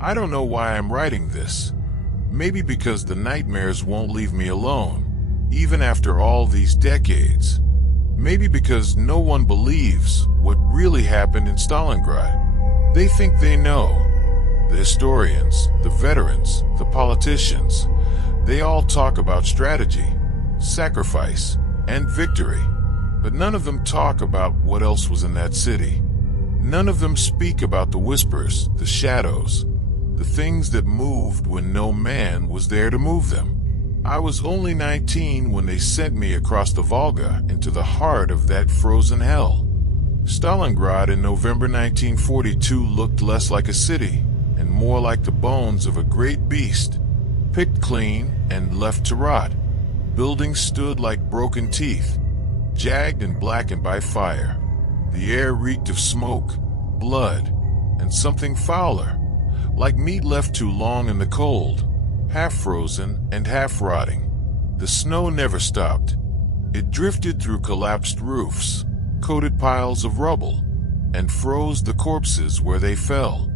I don't know why I'm writing this. Maybe because the nightmares won't leave me alone, even after all these decades. Maybe because no one believes what really happened in Stalingrad. They think they know. The historians, the veterans, the politicians, they all talk about strategy, sacrifice, and victory. But none of them talk about what else was in that city. None of them speak about the whispers, the shadows, the things that moved when no man was there to move them. I was only 19 when they sent me across the Volga into the heart of that frozen hell. Stalingrad in November 1942 looked less like a city and more like the bones of a great beast, picked clean and left to rot. Buildings stood like broken teeth, jagged and blackened by fire. The air reeked of smoke, blood, and something fouler, like meat left too long in the cold, half frozen and half rotting. The snow never stopped. It drifted through collapsed roofs, coated piles of rubble, and froze the corpses where they fell.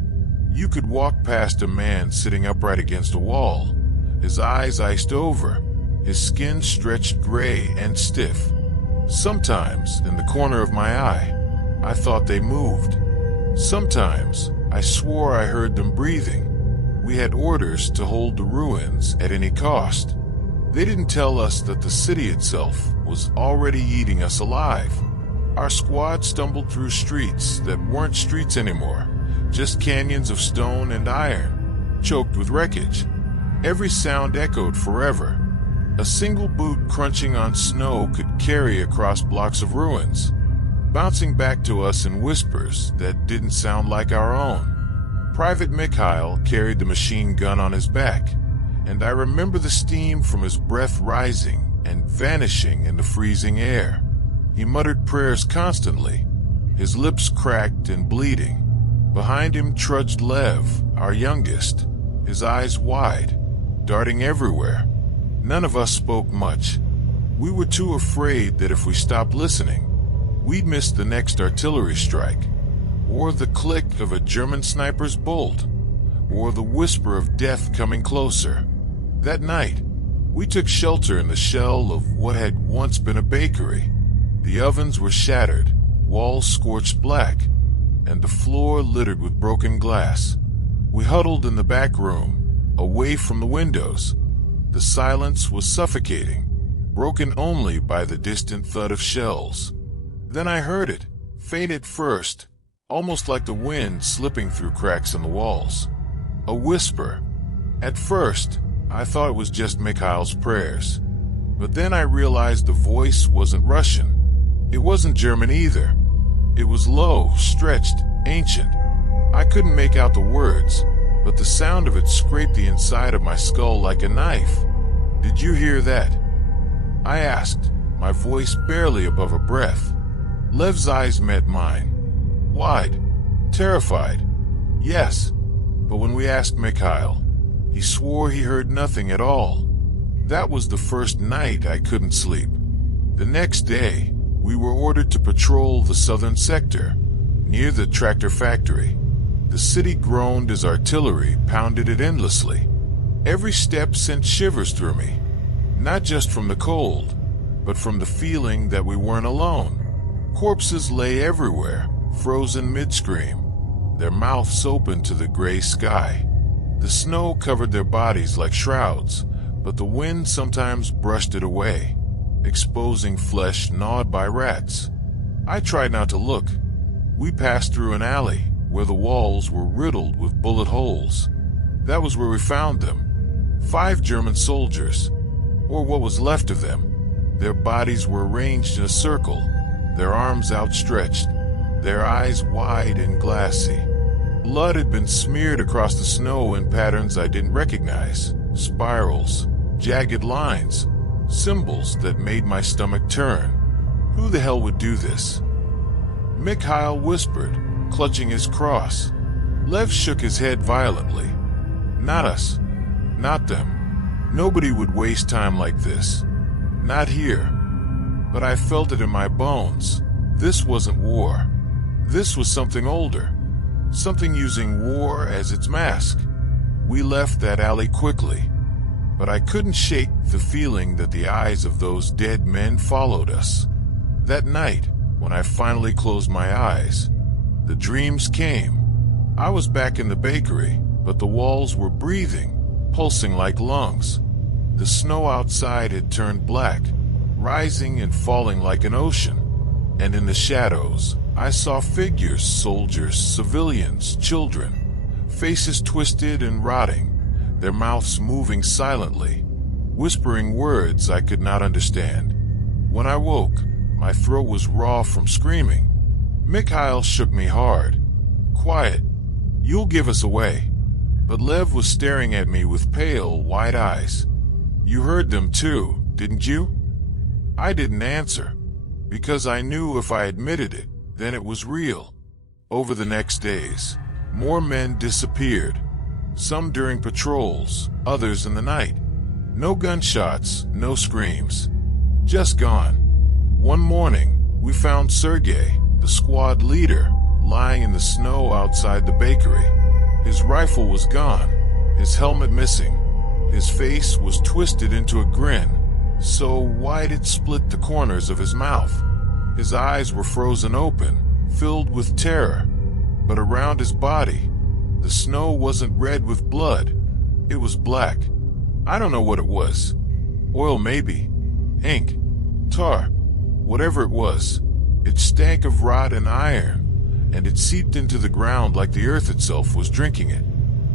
You could walk past a man sitting upright against a wall, his eyes iced over, his skin stretched gray and stiff. Sometimes, in the corner of my eye, I thought they moved. Sometimes, I swore I heard them breathing. We had orders to hold the ruins at any cost. They didn't tell us that the city itself was already eating us alive. Our squad stumbled through streets that weren't streets anymore, just canyons of stone and iron, choked with wreckage. Every sound echoed forever. A single boot crunching on snow could carry across blocks of ruins, bouncing back to us in whispers that didn't sound like our own. Private Mikhail carried the machine gun on his back, and I remember the steam from his breath rising and vanishing in the freezing air. He muttered prayers constantly, his lips cracked and bleeding. Behind him trudged Lev, our youngest, his eyes wide, darting everywhere. None of us spoke much. We were too afraid that if we stopped listening, we'd miss the next artillery strike, or the click of a German sniper's bolt, or the whisper of death coming closer. That night, we took shelter in the shell of what had once been a bakery. The ovens were shattered, walls scorched black, and the floor littered with broken glass. We huddled in the back room, away from the windows. The silence was suffocating, broken only by the distant thud of shells. Then I heard it, faint at first, almost like the wind slipping through cracks in the walls. A whisper. At first, I thought it was just Mikhail's prayers. But then I realized the voice wasn't Russian. It wasn't German either. It was low, stretched, ancient. I couldn't make out the words, but the sound of it scraped the inside of my skull like a knife. "Did you hear that?" I asked, my voice barely above a breath. Lev's eyes met mine, wide, terrified. Yes, but when we asked Mikhail, he swore he heard nothing at all. That was the first night I couldn't sleep. The next day, we were ordered to patrol the southern sector, near the tractor factory. The city groaned as artillery pounded it endlessly. Every step sent shivers through me, not just from the cold, but from the feeling that we weren't alone. Corpses lay everywhere, frozen mid-scream, their mouths open to the gray sky. The snow covered their bodies like shrouds, but the wind sometimes brushed it away, exposing flesh gnawed by rats. I tried not to look. We passed through an alley where the walls were riddled with bullet holes. That was where we found them. 5 German soldiers, or what was left of them. Their bodies were arranged in a circle, their arms outstretched, their eyes wide and glassy. Blood had been smeared across the snow in patterns I didn't recognize, spirals, jagged lines, symbols that made my stomach turn. Who the hell would do this? Mikhail whispered, clutching his cross. Lev shook his head violently. Not us. Not them. Nobody would waste time like this. Not here. But I felt it in my bones. This wasn't war. This was something older. Something using war as its mask. We left that alley quickly, but I couldn't shake the feeling that the eyes of those dead men followed us. That night, when I finally closed my eyes, the dreams came. I was back in the bakery, but the walls were breathing, pulsing like lungs. The snow outside had turned black, rising and falling like an ocean. And in the shadows, I saw figures, soldiers, civilians, children, faces twisted and rotting, their mouths moving silently, whispering words I could not understand. When I woke, my throat was raw from screaming. Mikhail shook me hard. "Quiet. You'll give us away." But Lev was staring at me with pale, wide eyes. "You heard them too, didn't you?" I didn't answer, because I knew if I admitted it, then it was real. Over the next days, more men disappeared, some during patrols, others in the night. No gunshots, no screams. Just gone. One morning, we found Sergei, the squad leader, lying in the snow outside the bakery. His rifle was gone, his helmet missing. His face was twisted into a grin, so wide it split the corners of his mouth. His eyes were frozen open, filled with terror. But around his body, the snow wasn't red with blood. It was black. I don't know what it was. Oil maybe. Ink. Tar. Whatever it was. It stank of rot and iron, and it seeped into the ground like the earth itself was drinking it.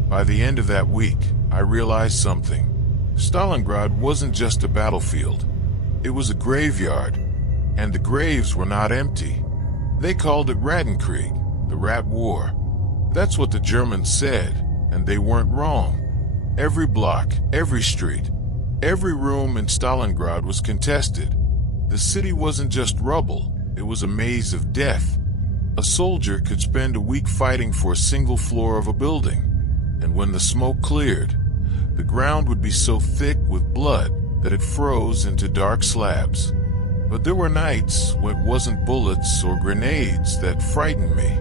By the end of that week, I realized something. Stalingrad wasn't just a battlefield. It was a graveyard, and the graves were not empty. They called it Rattenkrieg, the Rat War. That's what the Germans said, and they weren't wrong. Every block, every street, every room in Stalingrad was contested. The city wasn't just rubble, it was a maze of death. A soldier could spend a week fighting for a single floor of a building, and when the smoke cleared, the ground would be so thick with blood that it froze into dark slabs. But there were nights when it wasn't bullets or grenades that frightened me.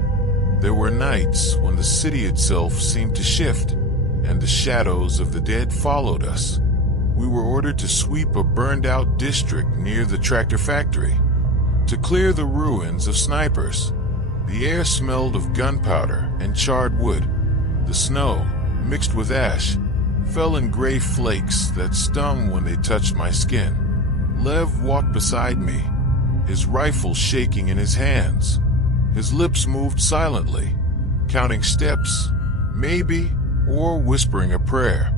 There were nights when the city itself seemed to shift, and the shadows of the dead followed us. We were ordered to sweep a burned-out district near the tractor factory, to clear the ruins of snipers. The air smelled of gunpowder and charred wood. The snow, mixed with ash, fell in gray flakes that stung when they touched my skin. Lev walked beside me, his rifle shaking in his hands. His lips moved silently, counting steps, maybe, or whispering a prayer.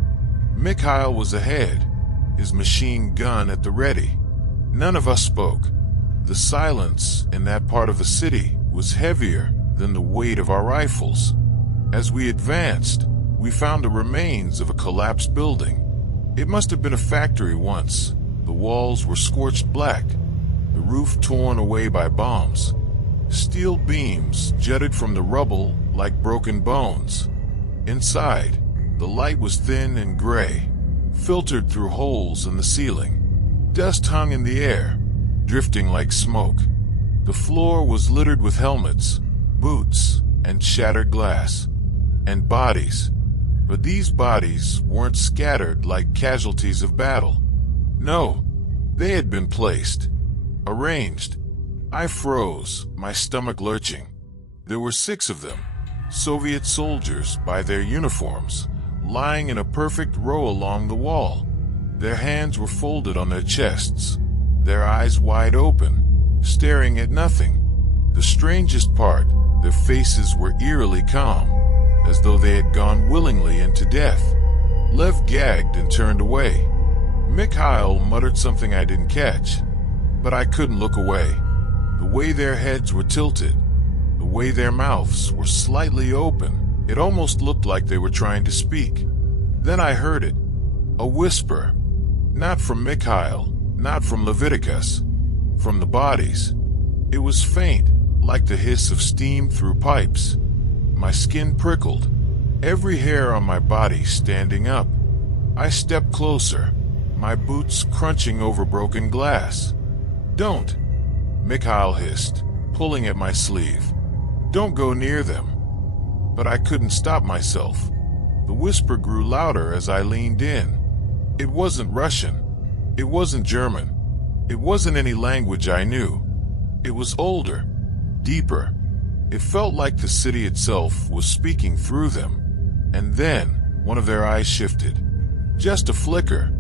Mikhail was ahead, his machine gun at the ready. None of us spoke. The silence in that part of the city was heavier than the weight of our rifles. As we advanced, we found the remains of a collapsed building. It must have been a factory once. The walls were scorched black, the roof torn away by bombs. Steel beams jutted from the rubble like broken bones. Inside, the light was thin and gray, filtered through holes in the ceiling. Dust hung in the air, drifting like smoke. The floor was littered with helmets, boots, and shattered glass, and bodies. But these bodies weren't scattered like casualties of battle. No, they had been placed, arranged. I froze, my stomach lurching. There were 6 of them, Soviet soldiers by their uniforms, lying in a perfect row along the wall. Their hands were folded on their chests, their eyes wide open, staring at nothing. The strangest part, their faces were eerily calm, as though they had gone willingly into death. Lev gagged and turned away. Mikhail muttered something I didn't catch, but I couldn't look away. The way their heads were tilted, the way their mouths were slightly open, it almost looked like they were trying to speak. Then I heard it, a whisper, not from Mikhail, not from Leviticus, from the bodies. It was faint, like the hiss of steam through pipes. My skin prickled, every hair on my body standing up. I stepped closer, my boots crunching over broken glass. "Don't," Mikhail hissed, pulling at my sleeve. "Don't go near them." But I couldn't stop myself. The whisper grew louder as I leaned in. It wasn't Russian. It wasn't German. It wasn't any language I knew. It was older, deeper. It felt like the city itself was speaking through them. And then, one of their eyes shifted. Just a flicker,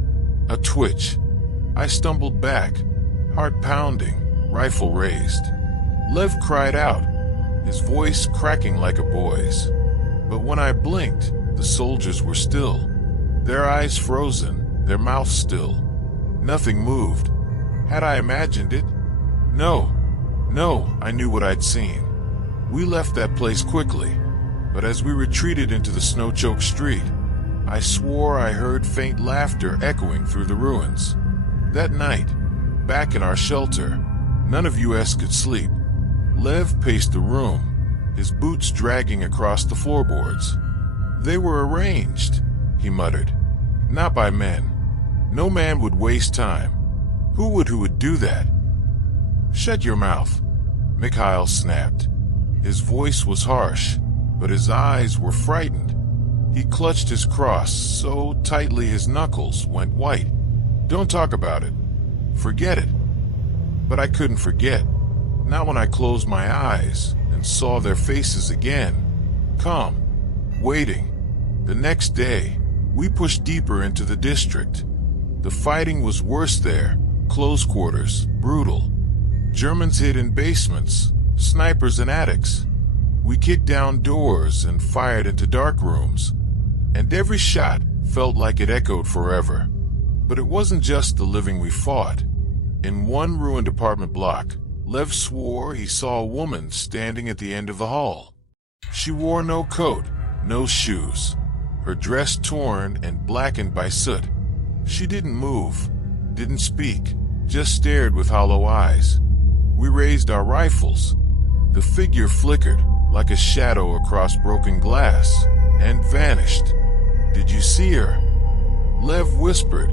a twitch. I stumbled back, heart pounding, rifle raised. Lev cried out, his voice cracking like a boy's. But when I blinked, the soldiers were still. Their eyes frozen, their mouths still. Nothing moved. Had I imagined it? No, I knew what I'd seen. We left that place quickly, but as we retreated into the snow-choked street, I swore I heard faint laughter echoing through the ruins. That night, back in our shelter, none of us could sleep. Lev paced the room, his boots dragging across the floorboards. They were arranged, he muttered. Not by men. No man would waste time. Who would do that? Shut your mouth, Mikhail snapped. His voice was harsh, but his eyes were frightened. He clutched his cross so tightly his knuckles went white. Don't talk about it. Forget it. But I couldn't forget. Not when I closed my eyes and saw their faces again. Calm. Waiting. The next day, we pushed deeper into the district. The fighting was worse there. Close quarters, brutal. Germans hid in basements, snipers in attics. We kicked down doors and fired into dark rooms. And every shot felt like it echoed forever. But it wasn't just the living we fought. In one ruined apartment block, Lev swore he saw a woman standing at the end of the hall. She wore no coat, no shoes. Her dress torn and blackened by soot. She didn't move, didn't speak, just stared with hollow eyes. We raised our rifles. The figure flickered like a shadow across broken glass and vanished. Did you see her? Lev whispered.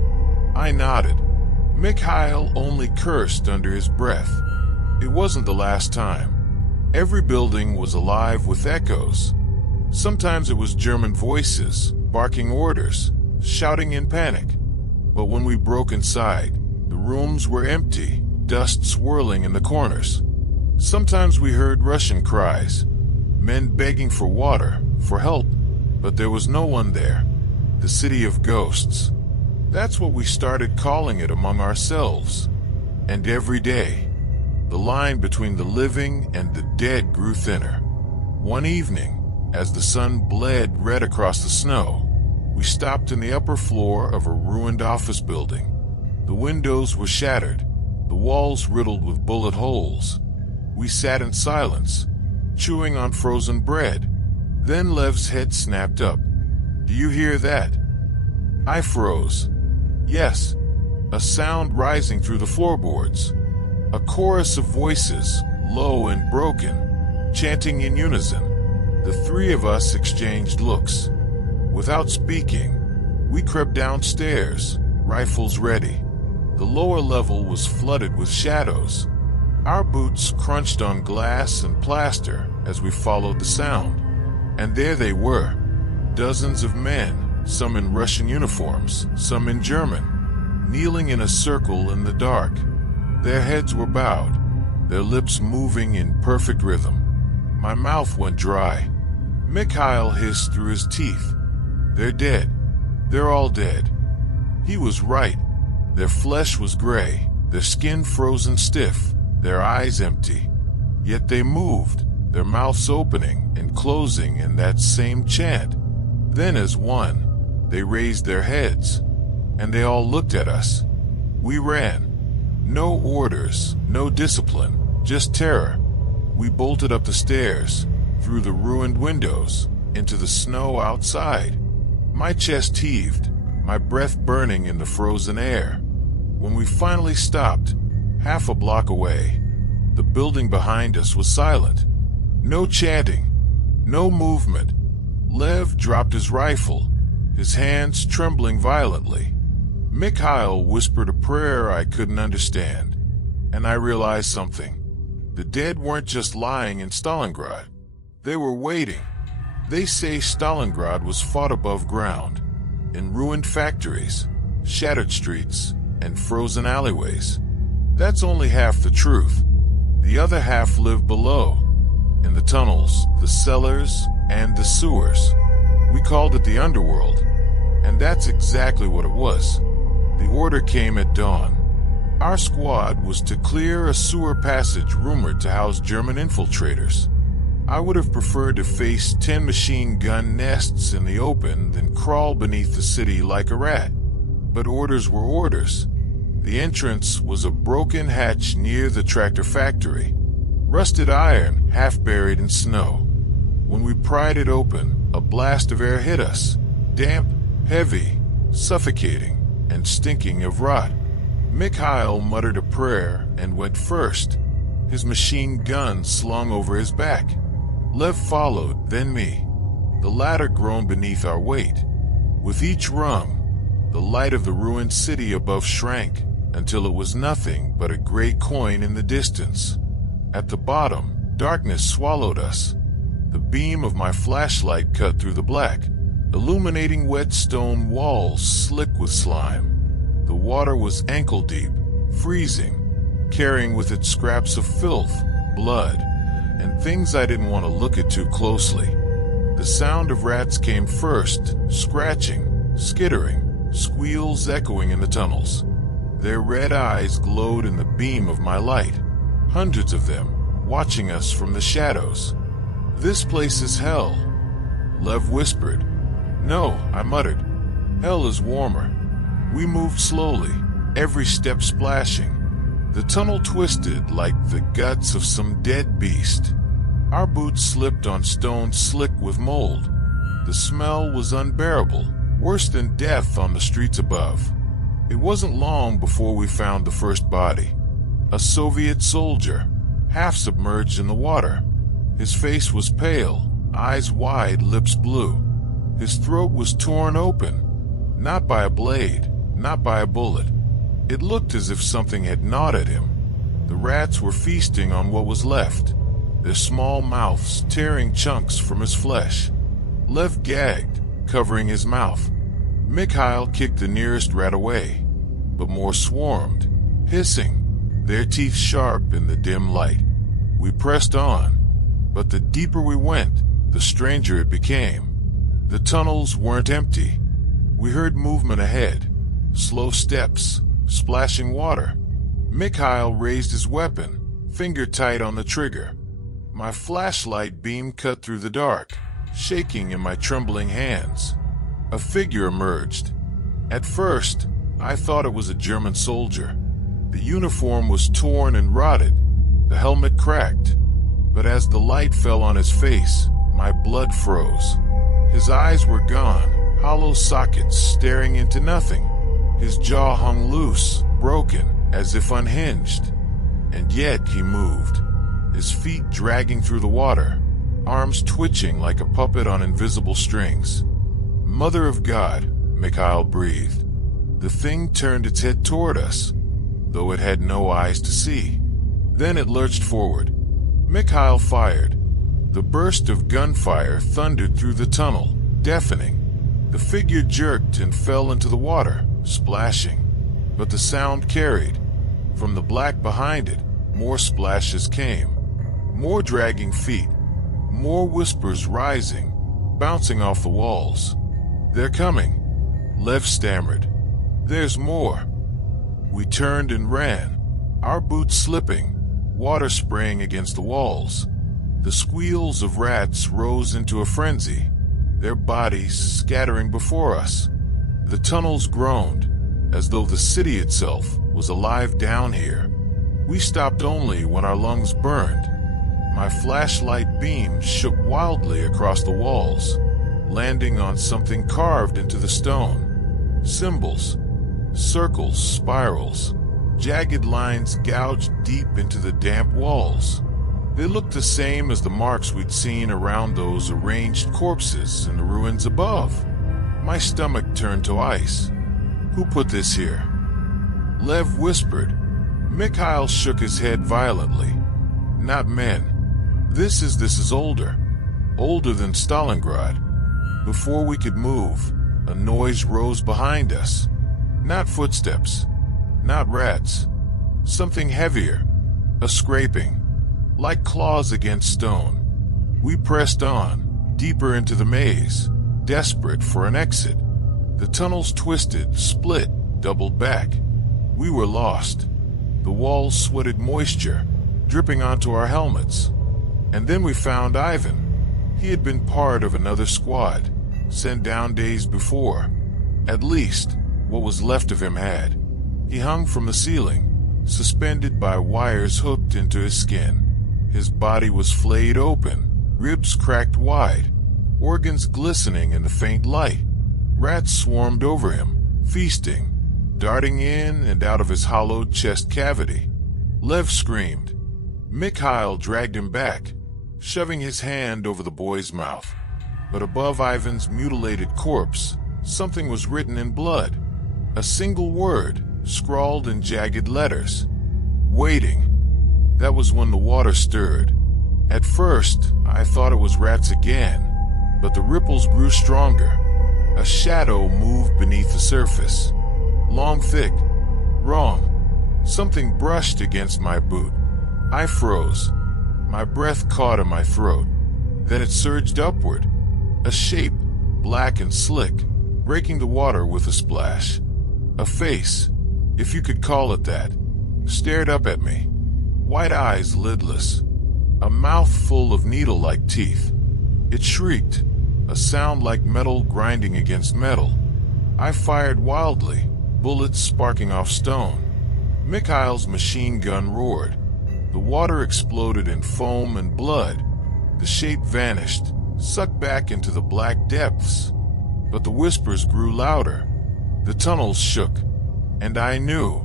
I nodded. Mikhail only cursed under his breath. It wasn't the last time. Every building was alive with echoes. Sometimes it was German voices, barking orders, shouting in panic. But when we broke inside, the rooms were empty, dust swirling in the corners. Sometimes we heard Russian cries, men begging for water, for help, but there was no one there. The city of ghosts. That's what we started calling it among ourselves. And every day, the line between the living and the dead grew thinner. One evening, as the sun bled red across the snow, we stopped in the upper floor of a ruined office building. The windows were shattered, the walls riddled with bullet holes. We sat in silence, chewing on frozen bread. Then Lev's head snapped up. Do you hear that? I froze. Yes, a sound rising through the floorboards. A chorus of voices, low and broken, chanting in unison. The three of us exchanged looks. Without speaking, we crept downstairs, rifles ready. The lower level was flooded with shadows. Our boots crunched on glass and plaster as we followed the sound. And there they were, dozens of men, some in Russian uniforms, some in German, kneeling in a circle in the dark. Their heads were bowed, their lips moving in perfect rhythm. My mouth went dry. Mikhail hissed through his teeth. They're dead. They're all dead. He was right. Their flesh was gray, their skin frozen stiff, their eyes empty. Yet they moved, their mouths opening and closing in that same chant. Then as one, they raised their heads, and they all looked at us. We ran. No orders, no discipline, just terror. We bolted up the stairs, through the ruined windows, into the snow outside. My chest heaved, my breath burning in the frozen air. When we finally stopped, half a block away, the building behind us was silent. No chanting, no movement. Lev dropped his rifle, his hands trembling violently. Mikhail whispered a prayer I couldn't understand, and I realized something. The dead weren't just lying in Stalingrad. They were waiting. They say Stalingrad was fought above ground, in ruined factories, shattered streets, and frozen alleyways. That's only half the truth. The other half lived below, in the tunnels, the cellars, and the sewers. We called it the underworld, and that's exactly what it was. The order came at dawn. Our squad was to clear a sewer passage rumored to house German infiltrators. I would have preferred to face 10 machine gun nests in the open than crawl beneath the city like a rat. But orders were orders. The entrance was a broken hatch near the tractor factory. Rusted iron, half buried in snow. When we pried it open, a blast of air hit us. Damp, heavy, suffocating, and stinking of rot. Mikhail muttered a prayer and went first, his machine gun slung over his back. Lev followed, then me. The latter groaned beneath our weight. With each rung, the light of the ruined city above shrank until it was nothing but a gray coin in the distance. At the bottom, darkness swallowed us. The beam of my flashlight cut through the black, illuminating wet stone walls slick with slime. The water was ankle-deep, freezing, carrying with it scraps of filth, blood, and things I didn't want to look at too closely. The sound of rats came first, scratching, skittering, squeals echoing in the tunnels. Their red eyes glowed in the beam of my light. Hundreds of them, watching us from the shadows. "This place is hell," Lev whispered. "No," I muttered. "Hell is warmer." We moved slowly, every step splashing. The tunnel twisted like the guts of some dead beast. Our boots slipped on stone slick with mold. The smell was unbearable, worse than death on the streets above. It wasn't long before we found the first body. A Soviet soldier, half submerged in the water. His face was pale, eyes wide, lips blue. His throat was torn open, not by a blade, not by a bullet. It looked as if something had gnawed at him. The rats were feasting on what was left, their small mouths tearing chunks from his flesh. Lev gagged, covering his mouth. Mikhail kicked the nearest rat away, but more swarmed, hissing, their teeth sharp in the dim light. We pressed on, but the deeper we went, the stranger it became. The tunnels weren't empty. We heard movement ahead, slow steps, splashing water. Mikhail raised his weapon, finger tight on the trigger. My flashlight beam cut through the dark, shaking in my trembling hands. A figure emerged. At first, I thought it was a German soldier. The uniform was torn and rotted, the helmet cracked. But as the light fell on his face, my blood froze. His eyes were gone, hollow sockets staring into nothing. His jaw hung loose, broken, as if unhinged. And yet he moved, his feet dragging through the water, arms twitching like a puppet on invisible strings. "Mother of God," Mikhail breathed. The thing turned its head toward us, though it had no eyes to see. Then it lurched forward. Mikhail fired. The burst of gunfire thundered through the tunnel, deafening. The figure jerked and fell into the water, splashing. But the sound carried. From the black behind it, more splashes came. More dragging feet. More whispers rising, bouncing off the walls. "They're coming," Lev stammered. "There's more." We turned and ran, our boots slipping, water spraying against the walls. The squeals of rats rose into a frenzy, their bodies scattering before us. The tunnels groaned, as though the city itself was alive down here. We stopped only when our lungs burned. My flashlight beam shook wildly across the walls, landing on something carved into the stone. Symbols, circles, spirals, jagged lines gouged deep into the damp walls. They looked the same as the marks we'd seen around those arranged corpses in the ruins above. My stomach turned to ice. "Who put this here?" Lev whispered. Mikhail shook his head violently. "Not men. This is older. older than Stalingrad. Before we could move, a noise rose behind us. Not footsteps, not rats. Something heavier, a scraping, like claws against stone. We pressed on, deeper into the maze, desperate for an exit. The tunnels twisted, split, doubled back. We were lost. The walls sweated moisture, dripping onto our helmets. And then we found Ivan. He had been part of another squad, sent down days before. At least, what was left of him had. He hung from the ceiling, suspended by wires hooked into his skin. His body was flayed open, ribs cracked wide, organs glistening in the faint light. Rats swarmed over him, feasting, darting in and out of his hollowed chest cavity. Lev screamed. Mikhail dragged him back, shoving his hand over the boy's mouth. But above Ivan's mutilated corpse, something was written in blood. A single word, scrawled in jagged letters. Waiting. That was when the water stirred. At first, I thought it was rats again, but the ripples grew stronger. A shadow moved beneath the surface. Long, thick. Wrong. Something brushed against my boot. I froze. My breath caught in my throat. Then it surged upward. A shape, black and slick, breaking the water with a splash. A face, if you could call it that, stared up at me. White eyes lidless. A mouth full of needle-like teeth. It shrieked, a sound like metal grinding against metal. I fired wildly, bullets sparking off stone. Mikhail's machine gun roared. The water exploded in foam and blood. The shape vanished, sucked back into the black depths. But the whispers grew louder. The tunnels shook, and I knew,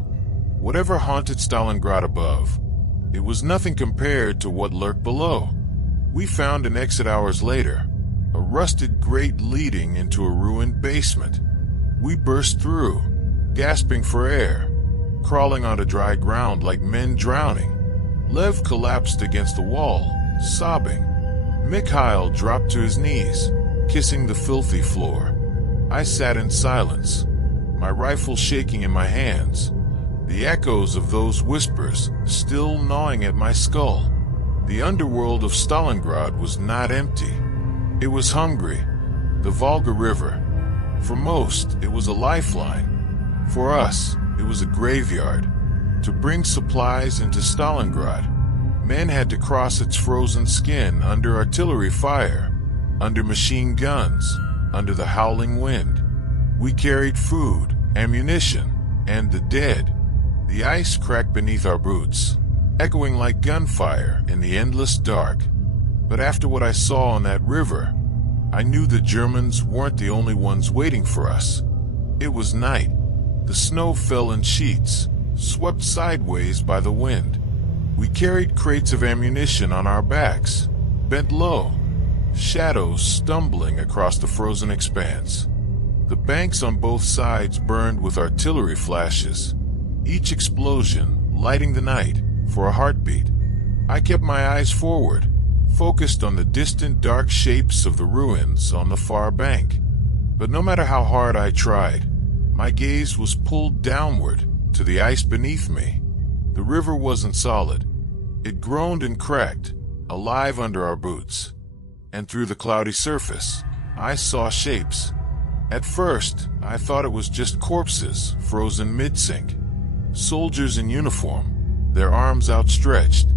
whatever haunted Stalingrad above, it was nothing compared to what lurked below. We found an exit hours later, a rusted grate leading into a ruined basement. We burst through, gasping for air, crawling onto dry ground like men drowning. Lev collapsed against the wall, sobbing. Mikhail dropped to his knees, kissing the filthy floor. I sat in silence, my rifle shaking in my hands, the echoes of those whispers still gnawing at my skull. The underworld of Stalingrad was not empty. It was hungry. The Volga River. For most, it was a lifeline. For us, it was a graveyard. To bring supplies into Stalingrad, men had to cross its frozen skin under artillery fire, under machine guns, under the howling wind. We carried food, ammunition, and the dead. The ice cracked beneath our boots, echoing like gunfire in the endless dark. But after what I saw on that river, I knew the Germans weren't the only ones waiting for us. It was night. The snow fell in sheets, swept sideways by the wind. We carried crates of ammunition on our backs, bent low, shadows stumbling across the frozen expanse. The banks on both sides burned with artillery flashes, each explosion lighting the night for a heartbeat. I kept my eyes forward, focused on the distant dark shapes of the ruins on the far bank. But no matter how hard I tried, my gaze was pulled downward to the ice beneath me. The river wasn't solid. It groaned and cracked, alive under our boots. And through the cloudy surface, I saw shapes. At first, I thought it was just corpses frozen mid-sink. Soldiers in uniform, their arms outstretched,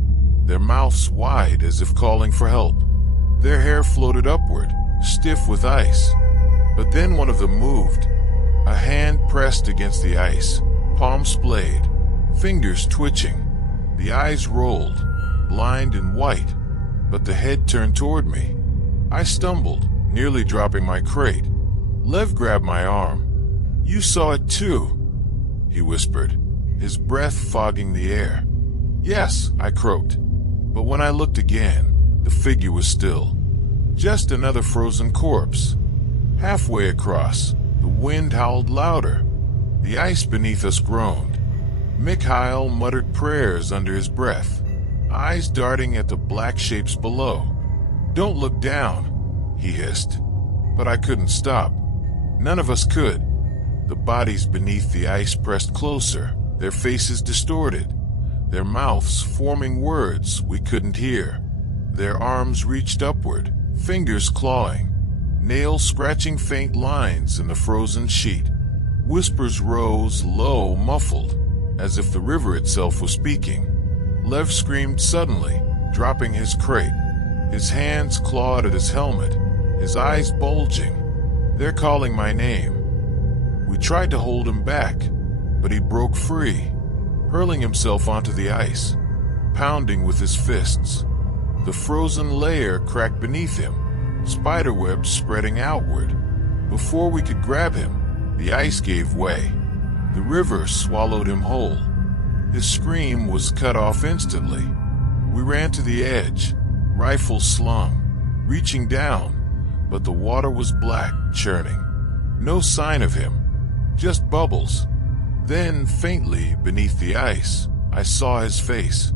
their mouths wide as if calling for help. Their hair floated upward, stiff with ice. But then one of them moved. A hand pressed against the ice, palm splayed, fingers twitching. The eyes rolled, blind and white, but the head turned toward me. I stumbled, nearly dropping my crate. Lev grabbed my arm. "You saw it too," he whispered, his breath fogging the air. "Yes," I croaked. But when I looked again, the figure was still. Just another frozen corpse. Halfway across, the wind howled louder. The ice beneath us groaned. Mikhail muttered prayers under his breath, eyes darting at the black shapes below. "Don't look down," he hissed. But I couldn't stop. None of us could. The bodies beneath the ice pressed closer, their faces distorted, their mouths forming words we couldn't hear. Their arms reached upward, fingers clawing, nails scratching faint lines in the frozen sheet. Whispers rose low, muffled, as if the river itself was speaking. Lev screamed suddenly, dropping his crate. His hands clawed at his helmet, his eyes bulging. "They're calling my name." We tried to hold him back, but he broke free, hurling himself onto the ice, pounding with his fists. The frozen layer cracked beneath him, spiderwebs spreading outward. Before we could grab him, the ice gave way. The river swallowed him whole. His scream was cut off instantly. We ran to the edge, rifles slung, reaching down, but the water was black, churning. No sign of him, just bubbles. Then, faintly beneath the ice, I saw his face,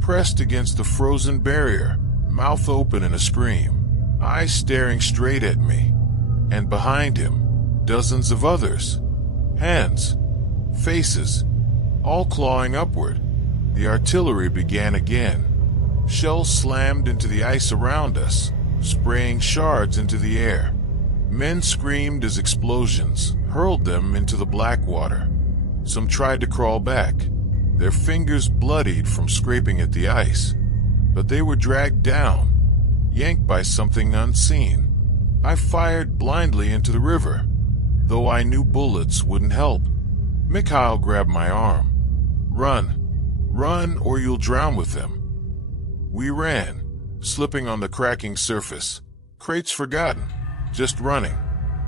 pressed against the frozen barrier, mouth open in a scream, eyes staring straight at me. And behind him, dozens of others. Hands, faces, all clawing upward. The artillery began again. Shells slammed into the ice around us, spraying shards into the air. Men screamed as explosions hurled them into the black water. Some tried to crawl back, their fingers bloodied from scraping at the ice, but they were dragged down, yanked by something unseen. I fired blindly into the river, though I knew bullets wouldn't help. Mikhail grabbed my arm. "Run, run, or you'll drown with them." We ran, slipping on the cracking surface, crates forgotten, just running.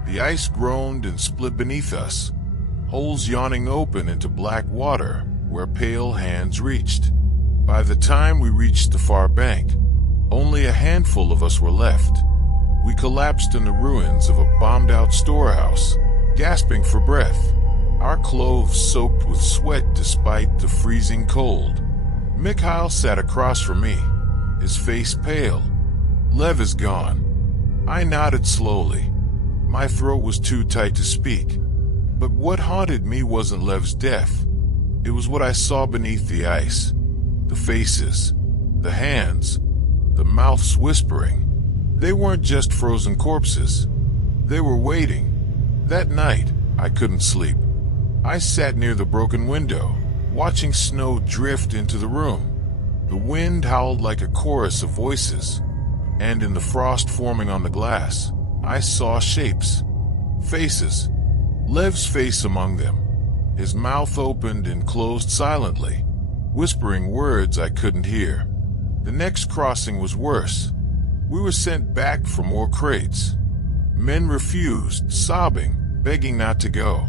The ice groaned and split beneath us, holes yawning open into black water where pale hands reached. By the time we reached the far bank, only a handful of us were left. We collapsed in the ruins of a bombed-out storehouse, gasping for breath, our clothes soaked with sweat despite the freezing cold. Mikhail sat across from me, his face pale. "Lev is gone." I nodded slowly. My throat was too tight to speak. But what haunted me wasn't Lev's death. It was what I saw beneath the ice. The faces, the hands, the mouths whispering. They weren't just frozen corpses. They were waiting. That night, I couldn't sleep. I sat near the broken window, watching snow drift into the room. The wind howled like a chorus of voices, and in the frost forming on the glass, I saw shapes, faces. Lev's face among them. His mouth opened and closed silently, whispering words I couldn't hear. The next crossing was worse. We were sent back for more crates. Men refused, sobbing, begging not to go.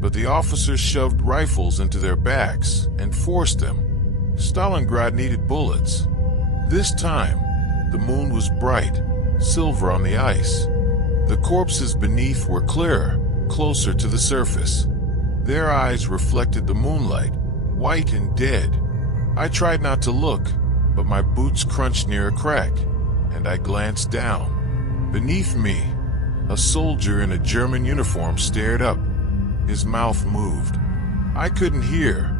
But the officers shoved rifles into their backs and forced them. Stalingrad needed bullets. This time, the moon was bright, silver on the ice. The corpses beneath were clearer, closer to the surface. Their eyes reflected the moonlight, white and dead. I tried not to look, but my boots crunched near a crack, and I glanced down. Beneath me, a soldier in a German uniform stared up. His mouth moved. I couldn't hear,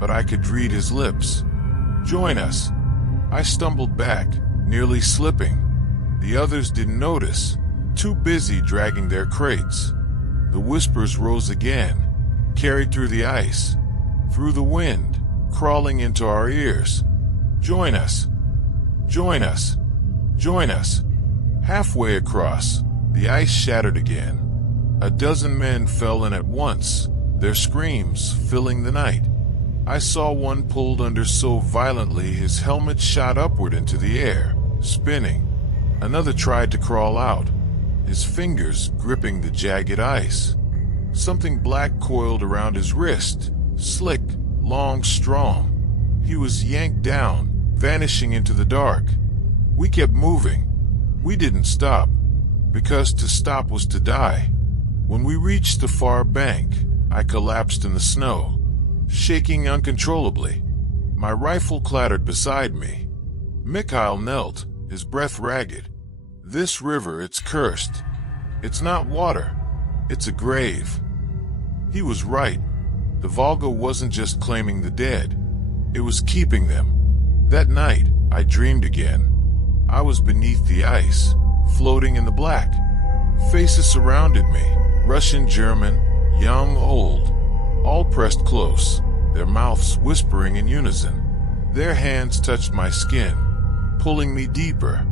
but I could read his lips. "Join us." I stumbled back, nearly slipping. The others didn't notice, too busy dragging their crates. The whispers rose again, carried through the ice, through the wind, crawling into our ears. "Join us. Join us. Join us." Halfway across, the ice shattered again. A dozen men fell in at once, their screams filling the night. I saw one pulled under so violently his helmet shot upward into the air, spinning. Another tried to crawl out, his fingers gripping the jagged ice. Something black coiled around his wrist, slick, long, strong. He was yanked down, vanishing into the dark. We kept moving. We didn't stop, because to stop was to die. When we reached the far bank, I collapsed in the snow, shaking uncontrollably. My rifle clattered beside me. Mikhail knelt, his breath ragged. "This river, it's cursed. It's not water. It's a grave." He was right. The Volga wasn't just claiming the dead. It was keeping them. That night, I dreamed again. I was beneath the ice, floating in the black. Faces surrounded me, Russian, German, young, old, all pressed close, their mouths whispering in unison. Their hands touched my skin, pulling me deeper,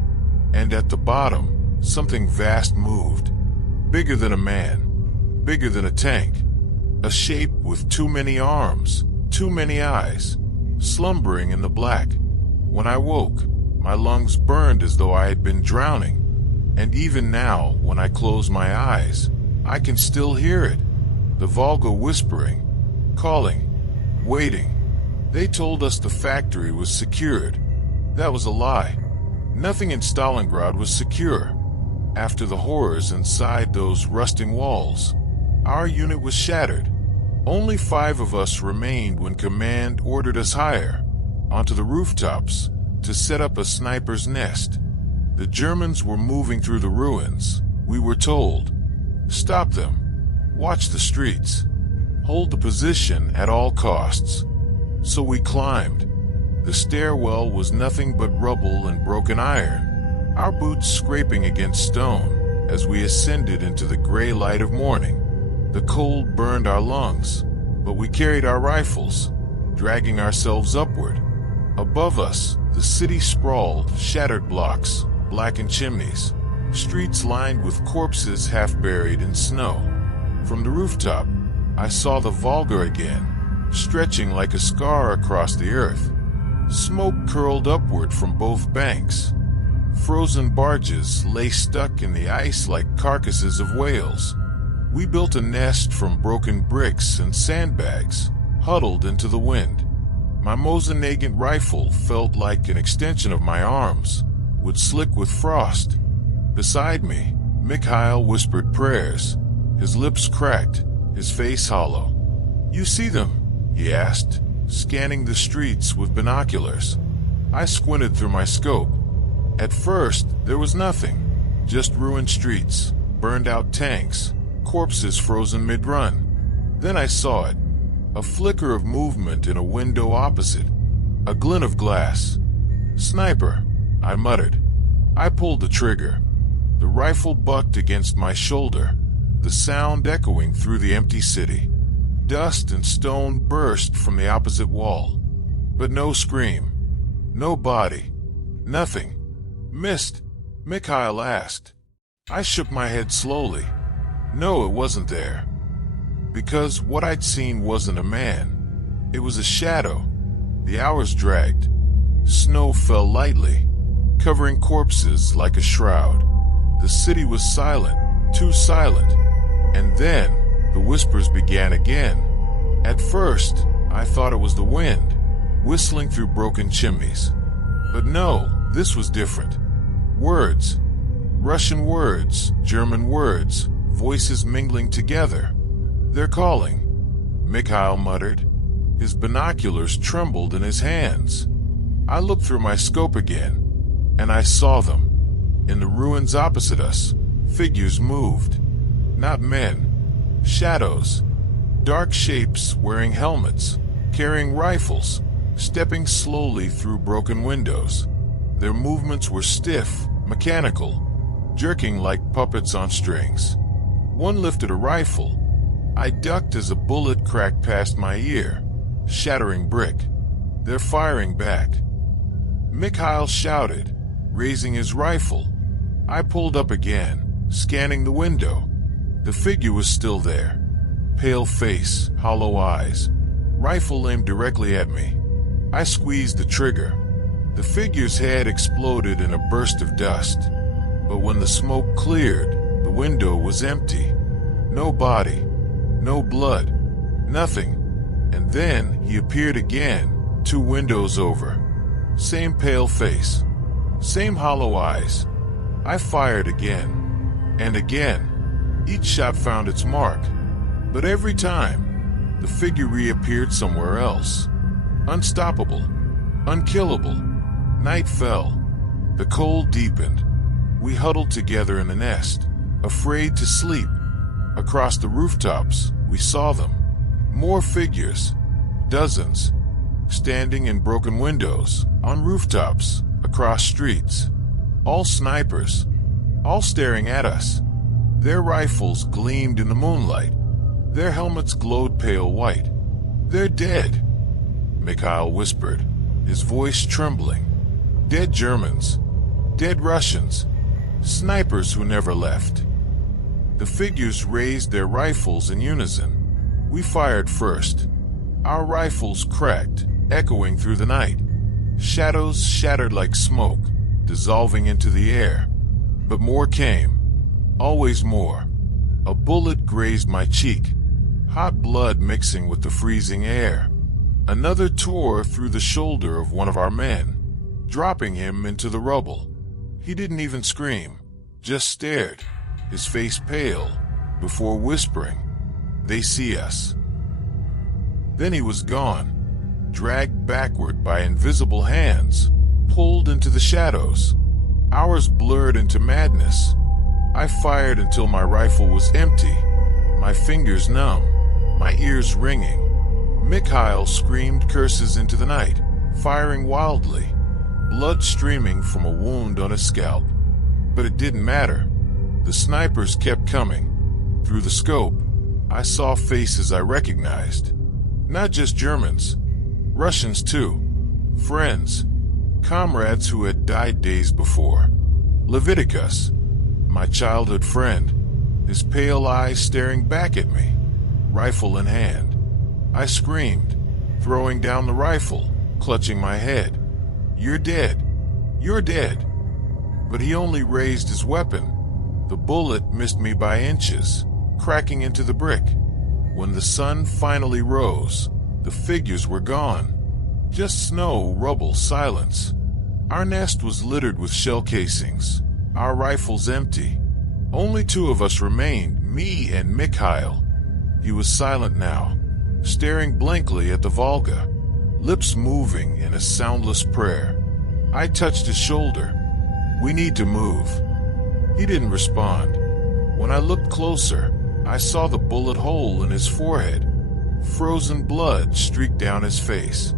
and at the bottom, something vast moved. Bigger than a man, bigger than a tank, a shape with too many arms, too many eyes, slumbering in the black. When I woke, my lungs burned as though I had been drowning, and even now, when I close my eyes, I can still hear it. The Volga whispering, calling, waiting. They told us the factory was secured. That was a lie. Nothing in Stalingrad was secure. After the horrors inside those rusting walls, our unit was shattered. Only 5 of us remained when command ordered us higher, onto the rooftops, to set up a sniper's nest. The Germans were moving through the ruins. We were told, "Stop them. Watch the streets. Hold the position at all costs." So we climbed. The stairwell was nothing but rubble and broken iron, our boots scraping against stone as we ascended into the gray light of morning. The cold burned our lungs, but we carried our rifles, dragging ourselves upward. Above us, the city sprawled, shattered blocks, blackened chimneys, streets lined with corpses half buried in snow. From the rooftop, I saw the Volga again, stretching like a scar across the earth. Smoke curled upward from both banks. Frozen barges lay stuck in the ice like carcasses of whales. We built a nest from broken bricks and sandbags, huddled into the wind. My Mosin-Nagant rifle felt like an extension of my arms, would slick with frost. Beside me, Mikhail whispered prayers, his lips cracked, his face hollow. "You see them?" he asked, scanning the streets with binoculars. I squinted through my scope. At first, there was nothing, just ruined streets, burned-out tanks, corpses frozen mid-run. Then I saw it, a flicker of movement in a window opposite, a glint of glass. "Sniper," I muttered. I pulled the trigger. The rifle bucked against my shoulder, the sound echoing through the empty city. Dust and stone burst from the opposite wall, but no scream, no body, nothing. "Missed?" Mikhail asked. I shook my head slowly. No, it wasn't there. Because what I'd seen wasn't a man. It was a shadow. The hours dragged. Snow fell lightly, covering corpses like a shroud. The city was silent, too silent. And then, the whispers began again. At first, I thought it was the wind, whistling through broken chimneys. But no, this was different. Words. Russian words, German words, voices mingling together. "They're calling," Mikhail muttered. His binoculars trembled in his hands. I looked through my scope again, and I saw them. In the ruins opposite us, figures moved. Not men. Shadows. Dark shapes wearing helmets, carrying rifles, stepping slowly through broken windows. Their movements were stiff, mechanical, jerking like puppets on strings. One lifted a rifle. I ducked as a bullet cracked past my ear, shattering brick. They're firing back. Mikhail shouted, raising his rifle. I pulled up again, scanning the window. The figure was still there. Pale face, hollow eyes, rifle aimed directly at me. I squeezed the trigger. The figure's head exploded in a burst of dust. But when the smoke cleared, the window was empty. No body, no blood, nothing. And then he appeared again, 2 windows over. Same pale face, same hollow eyes. I fired again, and again. Each shot found its mark, but every time, the figure reappeared somewhere else. Unstoppable, unkillable. Night fell. The cold deepened. We huddled together in a nest, afraid to sleep. Across the rooftops, we saw them. More figures, dozens, standing in broken windows, on rooftops, across streets. All snipers, all staring at us. Their rifles gleamed in the moonlight. Their helmets glowed pale white. "They're dead," Mikhail whispered, his voice trembling. "Dead Germans, dead Russians, snipers who never left." The figures raised their rifles in unison. We fired first. Our rifles cracked, echoing through the night. Shadows shattered like smoke, dissolving into the air. But more came, always more. A bullet grazed my cheek, hot blood mixing with the freezing air. Another tore through the shoulder of one of our men, dropping him into the rubble. He didn't even scream, just stared, his face pale, before whispering, "They see us." Then he was gone, dragged backward by invisible hands, pulled into the shadows. Hours blurred into madness. I fired until my rifle was empty, my fingers numb, my ears ringing. Mikhail screamed curses into the night, firing wildly, blood streaming from a wound on his scalp. But it didn't matter. The snipers kept coming. Through the scope, I saw faces I recognized. Not just Germans, Russians too. Friends, comrades who had died days before. Leviticus, my childhood friend, his pale eyes staring back at me, rifle in hand. I screamed, throwing down the rifle, clutching my head. "You're dead. You're dead." But he only raised his weapon. The bullet missed me by inches, cracking into the brick. When the sun finally rose, the figures were gone. Just snow, rubble, silence. Our nest was littered with shell casings, our rifles empty. Only two of us remained, me and Mikhail. He was silent now, staring blankly at the Volga, lips moving in a soundless prayer. I touched his shoulder. "We need to move." He didn't respond. When I looked closer, I saw the bullet hole in his forehead. Frozen blood streaked down his face.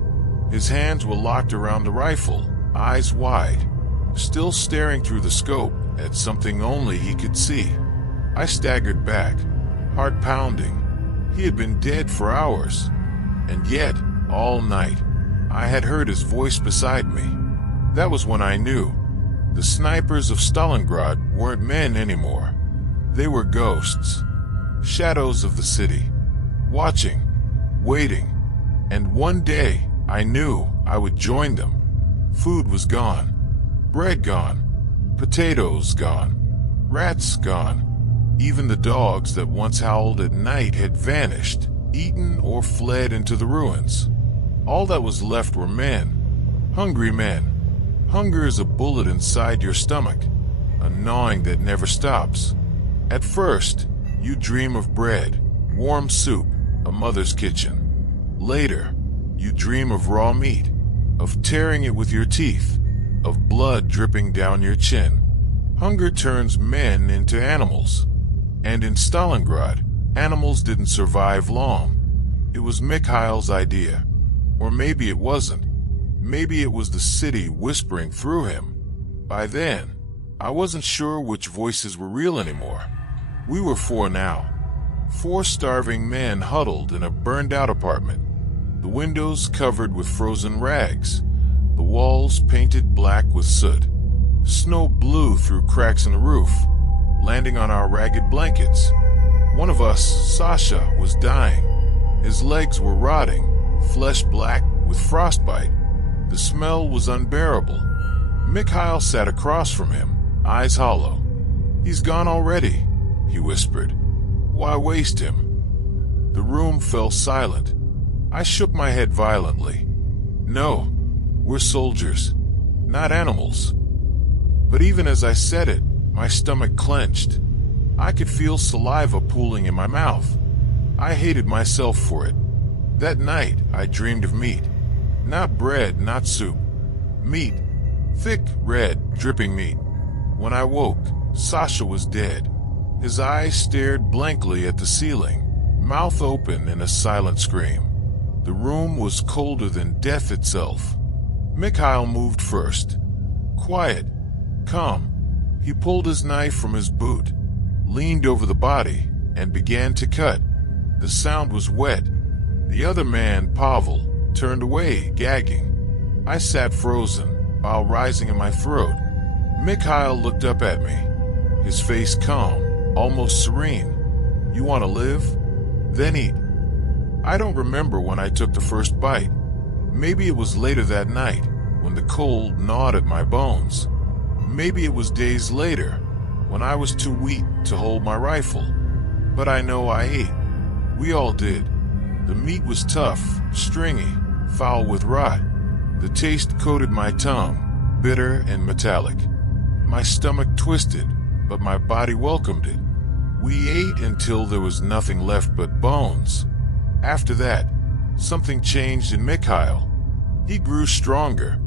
His hands were locked around the rifle, eyes wide, still staring through the scope at something only he could see. I staggered back, heart pounding. He had been dead for hours, and yet, all night, I had heard his voice beside me. That was when I knew. The snipers of Stalingrad weren't men anymore. They were ghosts, shadows of the city, watching, waiting, and one day I knew I would join them. Food was gone, bread gone, potatoes gone, rats gone. Even the dogs that once howled at night had vanished, eaten or fled into the ruins. All that was left were men, hungry men. Hunger is a bullet inside your stomach, a gnawing that never stops. At first, you dream of bread, warm soup, a mother's kitchen. Later, you dream of raw meat, of tearing it with your teeth, of blood dripping down your chin. Hunger turns men into animals. And in Stalingrad, animals didn't survive long. It was Mikhail's idea. Or maybe it wasn't. Maybe it was the city whispering through him. By then, I wasn't sure which voices were real anymore. We were four now. 4 starving men huddled in a burned-out apartment. The windows covered with frozen rags. The walls painted black with soot. Snow blew through cracks in the roof, landing on our ragged blankets. One of us, Sasha, was dying. His legs were rotting, flesh black with frostbite. The smell was unbearable. Mikhail sat across from him, eyes hollow. "He's gone already," he whispered. "Why waste him?" The room fell silent. I shook my head violently. "No, we're soldiers, not animals." But even as I said it, my stomach clenched. I could feel saliva pooling in my mouth. I hated myself for it. That night, I dreamed of meat. Not bread, not soup. Meat, Thick, red, dripping meat. When I woke, Sasha was dead. His eyes stared blankly at the ceiling, mouth open in a silent scream. The room was colder than death itself. Mikhail moved first. Quiet, calm. He pulled his knife from his boot, leaned over the body, and began to cut. The sound was wet. The other man, Pavel, turned away, gagging. I sat frozen, bile rising in my throat. Mikhail looked up at me, his face calm, almost serene. "You want to live? Then eat." I don't remember when I took the first bite. Maybe it was later that night, when the cold gnawed at my bones. Maybe it was days later, when I was too weak to hold my rifle. But I know I ate. We all did. The meat was tough, stringy, foul with rot. The taste coated my tongue, bitter and metallic. My stomach twisted, but my body welcomed it. We ate until there was nothing left but bones. After that, something changed in Mikhail. He grew stronger.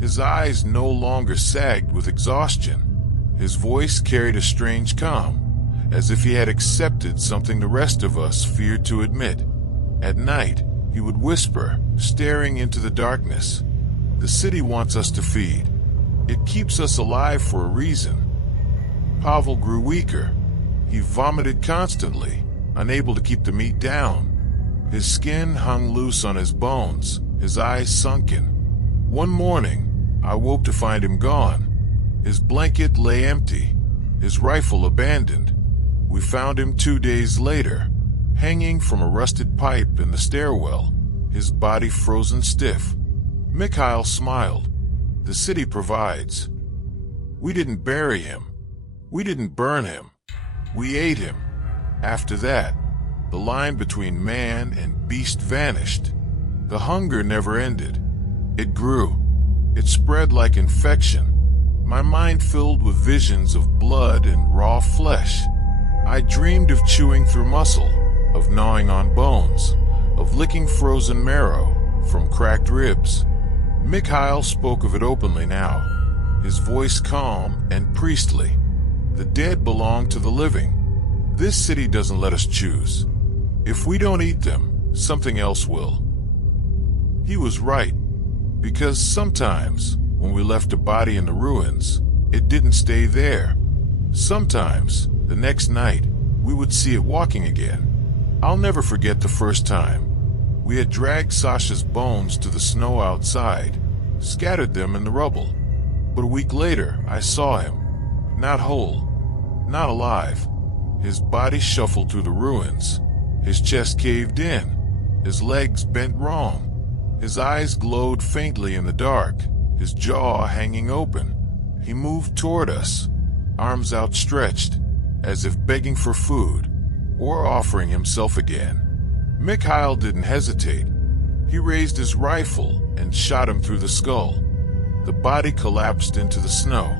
His eyes no longer sagged with exhaustion. His voice carried a strange calm, as if he had accepted something the rest of us feared to admit. At night, he would whisper, staring into the darkness. "The city wants us to feed. It keeps us alive for a reason." Pavel grew weaker. He vomited constantly, unable to keep the meat down. His skin hung loose on his bones, his eyes sunken. One morning, I woke to find him gone. His blanket lay empty, his rifle abandoned. We found him 2 days later, hanging from a rusted pipe in the stairwell, his body frozen stiff. Mikhail smiled. "The city provides." We didn't bury him. We didn't burn him. We ate him. After that, the line between man and beast vanished. The hunger never ended. It grew. It spread like infection. My mind filled with visions of blood and raw flesh. I dreamed of chewing through muscle, of gnawing on bones, of licking frozen marrow from cracked ribs. Mikhail spoke of it openly now, his voice calm and priestly. The dead belong to the living. This city doesn't let us choose. If we don't eat them, something else will. He was right, because sometimes, when we left a body in the ruins, it didn't stay there. Sometimes, the next night, we would see it walking again. I'll never forget the first time. We had dragged Sasha's bones to the snow outside, scattered them in the rubble. But a week later, I saw him. Not whole, not alive. His body shuffled through the ruins. His chest caved in. His legs bent wrong. His eyes glowed faintly in the dark, his jaw hanging open. He moved toward us, arms outstretched, as if begging for food, or offering himself again. Mikhail didn't hesitate. He raised his rifle and shot him through the skull. The body collapsed into the snow.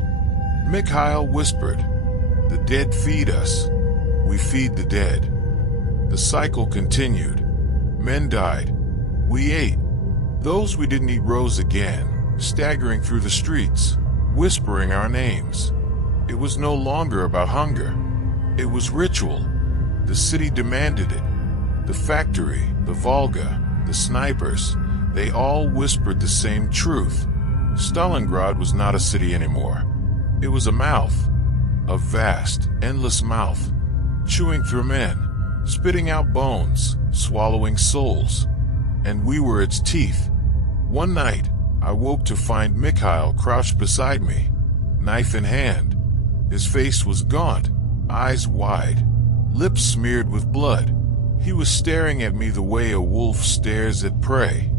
Mikhail whispered, "The dead feed us. We feed the dead." The cycle continued. Men died. We ate. Those we didn't eat rose again, staggering through the streets, whispering our names. It was no longer about hunger. It was ritual. The city demanded it. The factory, the Volga, the snipers, they all whispered the same truth. Stalingrad was not a city anymore. It was a mouth, a vast, endless mouth, chewing through men, spitting out bones, swallowing souls. And we were its teeth. One night, I woke to find Mikhail crouched beside me, knife in hand. His face was gaunt, eyes wide, lips smeared with blood. He was staring at me the way a wolf stares at prey.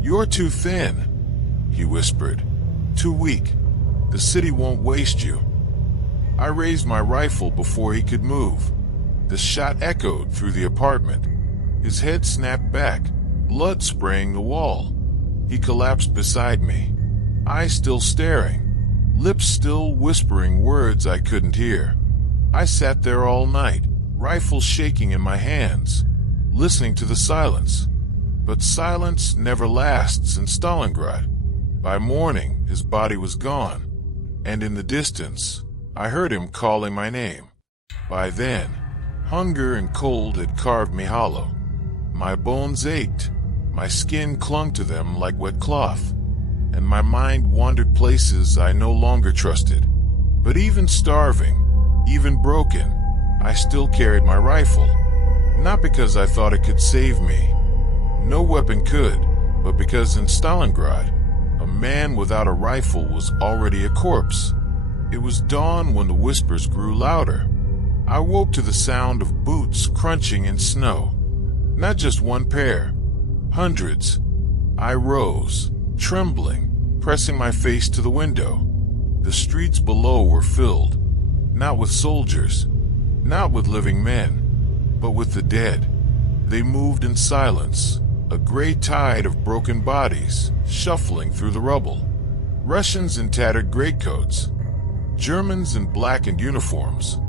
"You're too thin," he whispered. "Too weak. The city won't waste you." I raised my rifle before he could move. The shot echoed through the apartment. His head snapped back, blood spraying the wall. He collapsed beside me, eyes still staring, lips still whispering words I couldn't hear. I sat there all night, rifle shaking in my hands, listening to the silence. But silence never lasts in Stalingrad. By morning, his body was gone, and in the distance, I heard him calling my name. By then, hunger and cold had carved me hollow. My bones ached, my skin clung to them like wet cloth, and my mind wandered places I no longer trusted. But even starving, even broken, I still carried my rifle. Not because I thought it could save me. No weapon could, but because in Stalingrad, a man without a rifle was already a corpse. It was dawn when the whispers grew louder. I woke to the sound of boots crunching in snow. Not just one pair, hundreds. I rose, trembling, pressing my face to the window. The streets below were filled, not with soldiers, not with living men, but with the dead. They moved in silence, a gray tide of broken bodies shuffling through the rubble. Russians in tattered greatcoats, Germans in blackened uniforms,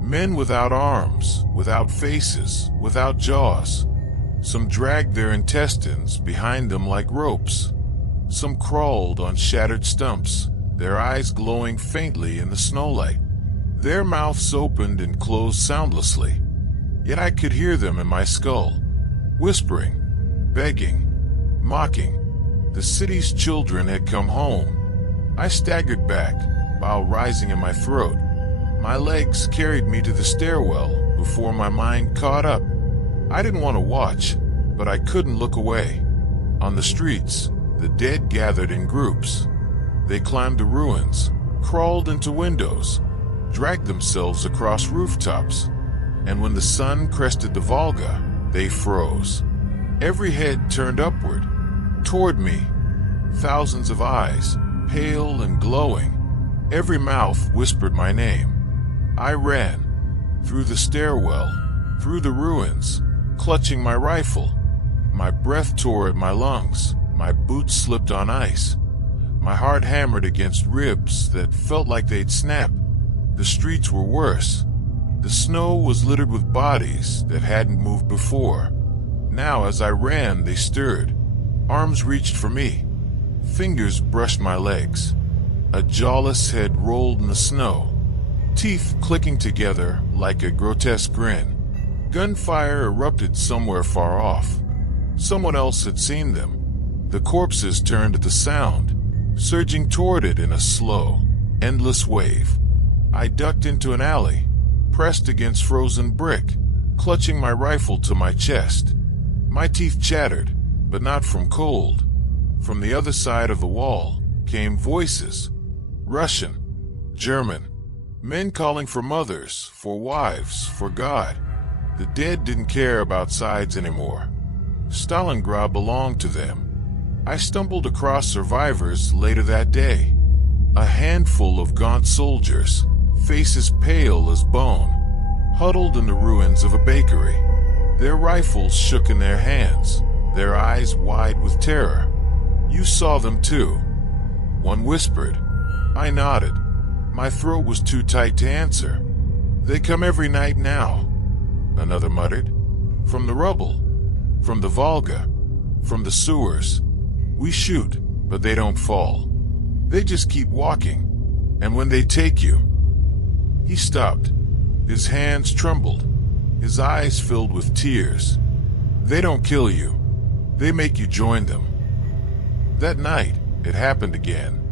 men without arms, without faces, without jaws. Some dragged their intestines behind them like ropes. Some crawled on shattered stumps, their eyes glowing faintly in the snowlight. Their mouths opened and closed soundlessly, yet I could hear them in my skull, whispering, begging, mocking. The city's children had come home. I staggered back, bile rising in my throat. My legs carried me to the stairwell before my mind caught up. I didn't want to watch, but I couldn't look away. On the streets, the dead gathered in groups. They climbed the ruins, crawled into windows, dragged themselves across rooftops, and when the sun crested the Volga, they froze. Every head turned upward, toward me, thousands of eyes, pale and glowing. Every mouth whispered my name. I ran, through the stairwell, through the ruins, clutching my rifle. My breath tore at my lungs, my boots slipped on ice. My heart hammered against ribs that felt like they'd snap. The streets were worse. The snow was littered with bodies that hadn't moved before. Now as I ran, they stirred. Arms reached for me. Fingers brushed my legs. A jawless head rolled in the snow, teeth clicking together like a grotesque grin. Gunfire erupted somewhere far off. Someone else had seen them. The corpses turned at the sound, surging toward it in a slow, endless wave. I ducked into an alley, pressed against frozen brick, clutching my rifle to my chest. My teeth chattered, but not from cold. From the other side of the wall came voices. Russian, German, men calling for mothers, for wives, for God. The dead didn't care about sides anymore. Stalingrad belonged to them. I stumbled across survivors later that day. A handful of gaunt soldiers, faces pale as bone, huddled in the ruins of a bakery. Their rifles shook in their hands, their eyes wide with terror. You saw them too. One whispered. I nodded. My throat was too tight to answer. They come every night now, another muttered. From the rubble, from the Volga, from the sewers. We shoot, but they don't fall. They just keep walking, and when they take you... He stopped. His hands trembled, his eyes filled with tears. They don't kill you. They make you join them. That night, it happened again.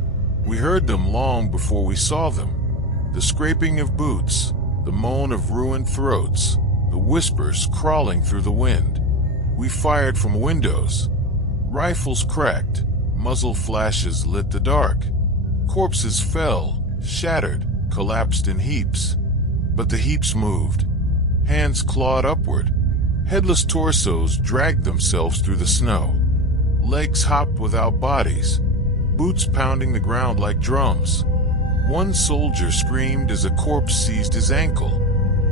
We heard them long before we saw them. The scraping of boots, the moan of ruined throats, the whispers crawling through the wind. We fired from windows. Rifles cracked, muzzle flashes lit the dark. Corpses fell, shattered, collapsed in heaps. But the heaps moved. Hands clawed upward. Headless torsos dragged themselves through the snow. Legs hopped without bodies, boots pounding the ground like drums. One soldier screamed as a corpse seized his ankle.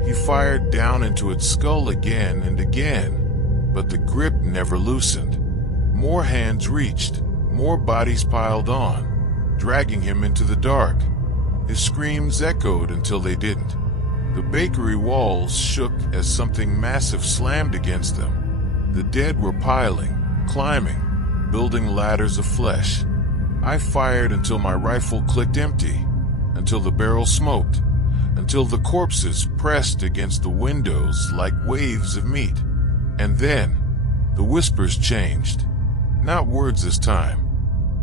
He fired down into its skull again and again, but the grip never loosened. More hands reached, more bodies piled on, dragging him into the dark. His screams echoed until they didn't. The bakery walls shook as something massive slammed against them. The dead were piling, climbing, building ladders of flesh. I fired until my rifle clicked empty, until the barrel smoked, until the corpses pressed against the windows like waves of meat. And then, the whispers changed. Not words this time.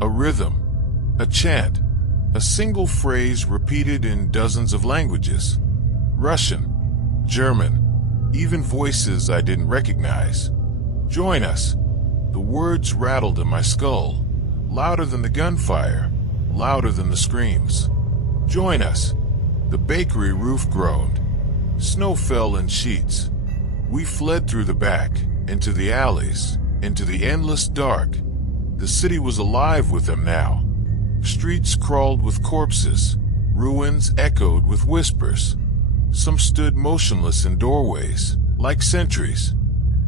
A rhythm, a chant, a single phrase repeated in dozens of languages. Russian, German, even voices I didn't recognize. Join us. The words rattled in my skull, louder than the gunfire, louder than the screams. Join us. The bakery roof groaned. Snow fell in sheets. We fled through the back, into the alleys, into the endless dark. The city was alive with them now. Streets crawled with corpses. Ruins echoed with whispers. Some stood motionless in doorways, like sentries.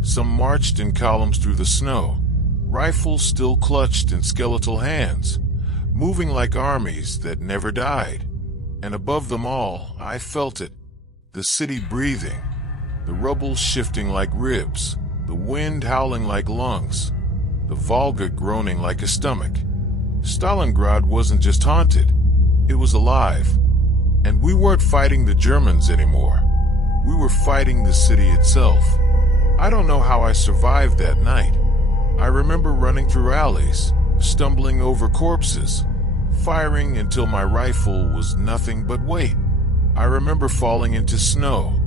Some marched in columns through the snow, rifles still clutched in skeletal hands, moving like armies that never died. And above them all, I felt it. The city breathing, the rubble shifting like ribs, the wind howling like lungs, the Volga groaning like a stomach. Stalingrad wasn't just haunted, it was alive. And we weren't fighting the Germans anymore. We were fighting the city itself. I don't know how I survived that night. I remember running through alleys, stumbling over corpses, firing until my rifle was nothing but weight. I remember falling into snow,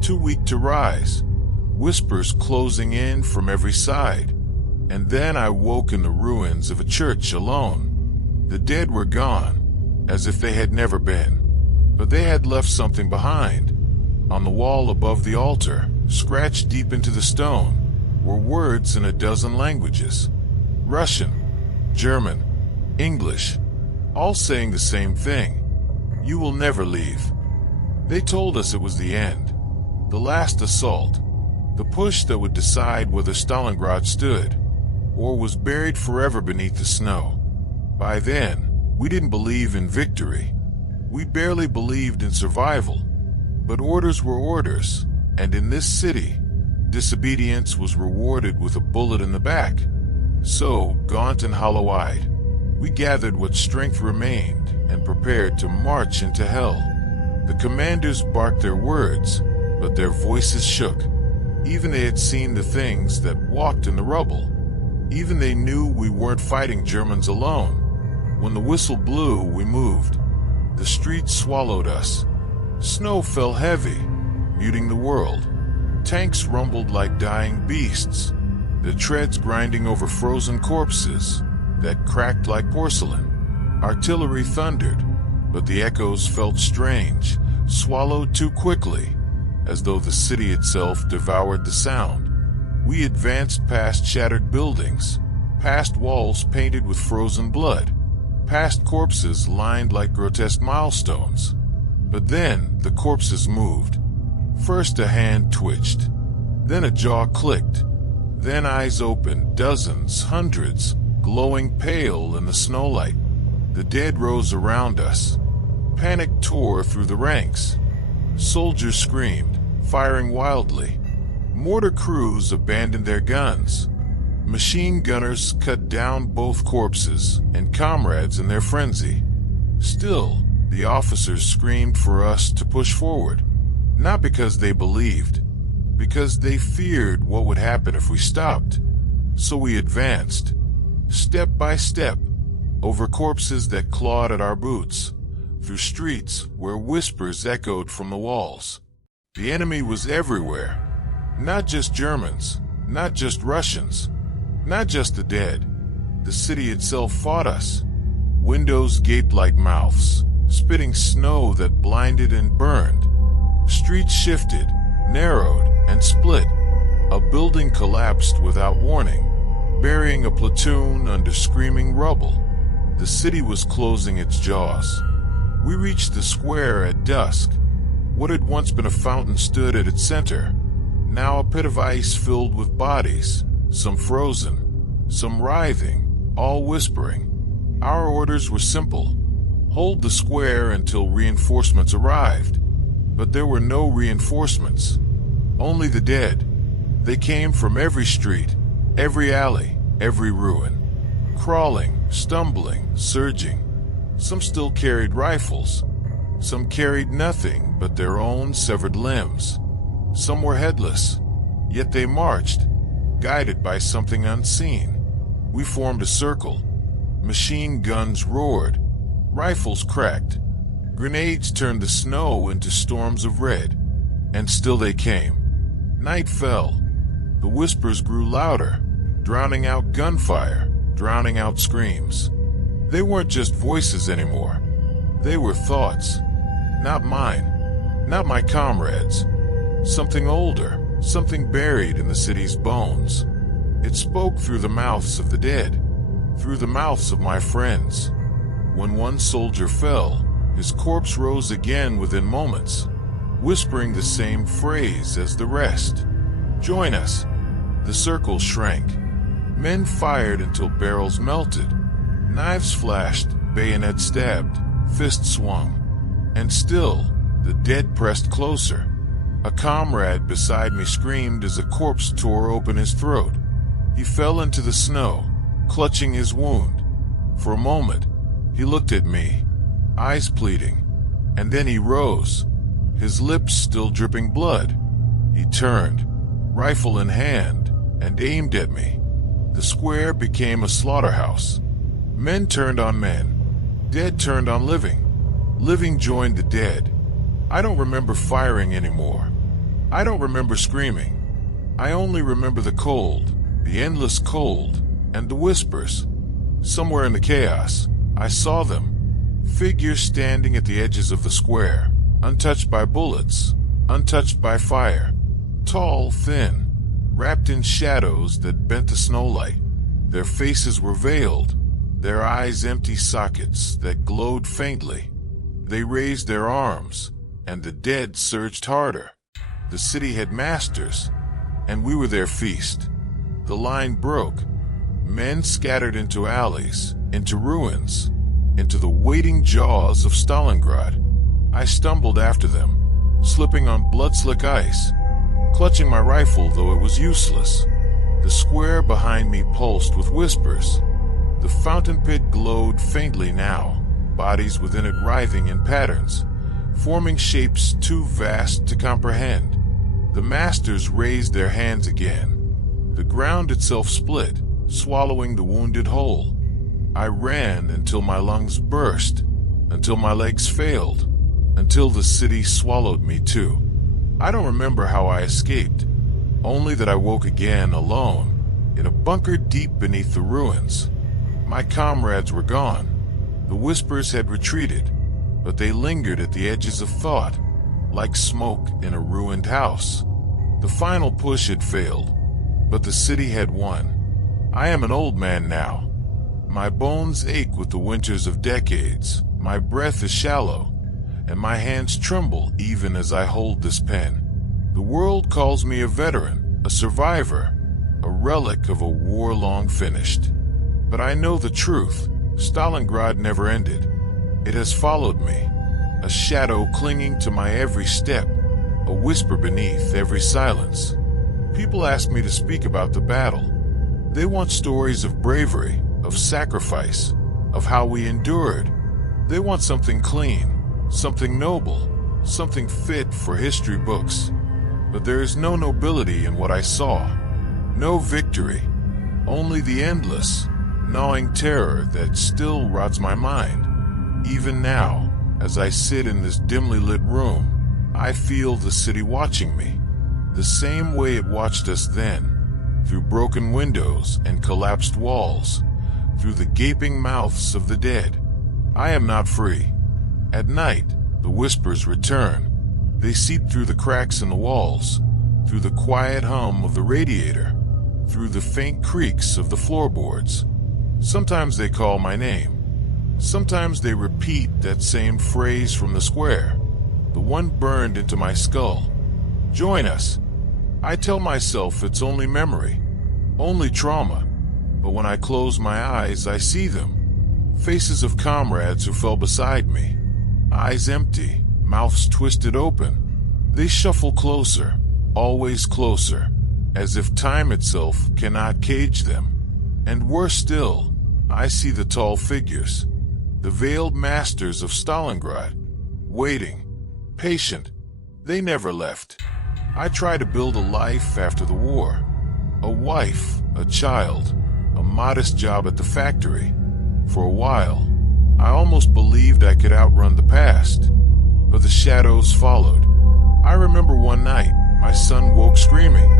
too weak to rise, whispers closing in from every side. And then I woke in the ruins of a church alone. The dead were gone, as if they had never been. But they had left something behind. On the wall above the altar, scratched deep into the stone, were words in a dozen languages. Russian, German, English, all saying the same thing. You will never leave. They told us it was the end, the last assault, the push that would decide whether Stalingrad stood or was buried forever beneath the snow. By then, we didn't believe in victory. We barely believed in survival. But orders were orders, and in this city, disobedience was rewarded with a bullet in the back. So, gaunt and hollow-eyed, we gathered what strength remained and prepared to march into hell. The commanders barked their words, but their voices shook. Even they had seen the things that walked in the rubble. Even they knew we weren't fighting Germans alone. When the whistle blew, we moved. The streets swallowed us. Snow fell heavy, muting the world. Tanks rumbled like dying beasts, their treads grinding over frozen corpses that cracked like porcelain. Artillery thundered, but the echoes felt strange, swallowed too quickly, as though the city itself devoured the sound. We advanced past shattered buildings, past walls painted with frozen blood, past corpses lined like grotesque milestones. But then the corpses moved. First a hand twitched, then a jaw clicked, then eyes opened, dozens, hundreds, glowing pale in the snowlight. The dead rose around us. Panic tore through the ranks. Soldiers screamed, firing wildly. Mortar crews abandoned their guns. Machine gunners cut down both corpses and comrades in their frenzy. Still, the officers screamed for us to push forward, not because they believed, because they feared what would happen if we stopped. So we advanced, step by step, over corpses that clawed at our boots, through streets where whispers echoed from the walls. The enemy was everywhere, not just Germans, not just Russians, not just the dead. The city itself fought us. Windows gaped like mouths, spitting snow that blinded and burned. Streets shifted, narrowed, and split. A building collapsed without warning, burying a platoon under screaming rubble. The city was closing its jaws. We reached the square at dusk. What had once been a fountain stood at its center, now a pit of ice filled with bodies, some frozen, some writhing, all whispering. Our orders were simple: hold the square until reinforcements arrived. But there were no reinforcements, only the dead. They came from every street, every alley, every ruin. crawling, stumbling, surging. Some still carried rifles. Some carried nothing but their own severed limbs. Some were headless, yet they marched, guided by something unseen. We formed a circle. Machine guns roared. Rifles cracked. Grenades turned the snow into storms of red. And still they came. Night fell. The whispers grew louder, drowning out gunfire, drowning out screams. They weren't just voices anymore. They were thoughts. Not mine. Not my comrades'. Something older, something buried in the city's bones. It spoke through the mouths of the dead, through the mouths of my friends. When one soldier fell, his corpse rose again within moments, whispering the same phrase as the rest. Join us. The circle shrank. Men fired until barrels melted. Knives flashed, bayonets stabbed, fists swung. And still, the dead pressed closer. A comrade beside me screamed as a corpse tore open his throat. He fell into the snow, clutching his wound. For a moment, he looked at me, eyes pleading, and then he rose, his lips still dripping blood. He turned, rifle in hand, and aimed at me. The square became a slaughterhouse. Men turned on men. Dead turned on living. Living joined the dead. I don't remember firing anymore. I don't remember screaming. I only remember the cold, the endless cold, and the whispers. Somewhere in the chaos, I saw them. Figures standing at the edges of the square, untouched by bullets, untouched by fire. Tall, thin, wrapped in shadows that bent the snowlight. Their faces were veiled, their eyes empty sockets that glowed faintly. They raised their arms, and the dead surged harder. The city had masters, and we were their feast. The line broke. Men scattered into alleys, into ruins, into the waiting jaws of Stalingrad. I stumbled after them, slipping on blood-slick ice, clutching my rifle though it was useless. The square behind me pulsed with whispers. The fountain pit glowed faintly now, bodies within it writhing in patterns, forming shapes too vast to comprehend. The masters raised their hands again. The ground itself split, swallowing the wounded whole. I ran until my lungs burst, until my legs failed, until the city swallowed me too. I don't remember how I escaped, only that I woke again alone, in a bunker deep beneath the ruins. My comrades were gone. The whispers had retreated, but they lingered at the edges of thought, like smoke in a ruined house. The final push had failed, but the city had won. I am an old man now. My bones ache with the winters of decades, my breath is shallow, and my hands tremble even as I hold this pen. The world calls me a veteran, a survivor, a relic of a war long finished. But I know the truth. Stalingrad never ended. It has followed me, a shadow clinging to my every step, a whisper beneath every silence. People ask me to speak about the battle. They want stories of bravery, of sacrifice, of how we endured. They want something clean, something noble, something fit for history books. But there is no nobility in what I saw, no victory, only the endless, gnawing terror that still rots my mind. Even now, as I sit in this dimly lit room, I feel the city watching me, the same way it watched us then, through broken windows and collapsed walls, through the gaping mouths of the dead. I am not free. At night, the whispers return. They seep through the cracks in the walls, through the quiet hum of the radiator, through the faint creaks of the floorboards. Sometimes they call my name. Sometimes they repeat that same phrase from the square, the one burned into my skull. Join us. I tell myself it's only memory, only trauma. But when I close my eyes, I see them. Faces of comrades who fell beside me. Eyes empty, mouths twisted open. They shuffle closer, always closer, as if time itself cannot cage them. And worse still, I see the tall figures, the veiled masters of Stalingrad, waiting, patient. They never left. I try to build a life after the war. A wife, a child, a modest job at the factory. For a while, I almost believed I could outrun the past, but the shadows followed. I remember one night, my son woke screaming.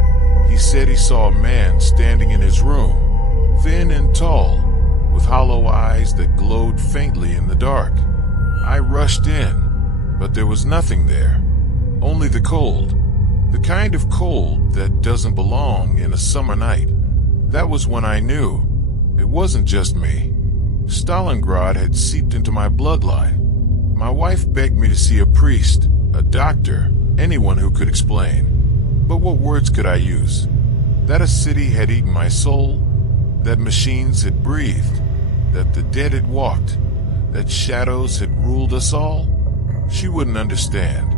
He said he saw a man standing in his room, thin and tall, with hollow eyes that glowed faintly in the dark. I rushed in, but there was nothing there, only the cold. The kind of cold that doesn't belong in a summer night. That was when I knew it wasn't just me. Stalingrad had seeped into my bloodline. My wife begged me to see a priest, a doctor, anyone who could explain. But what words could I use? That a city had eaten my soul, that machines had breathed, that the dead had walked, that shadows had ruled us all? She wouldn't understand.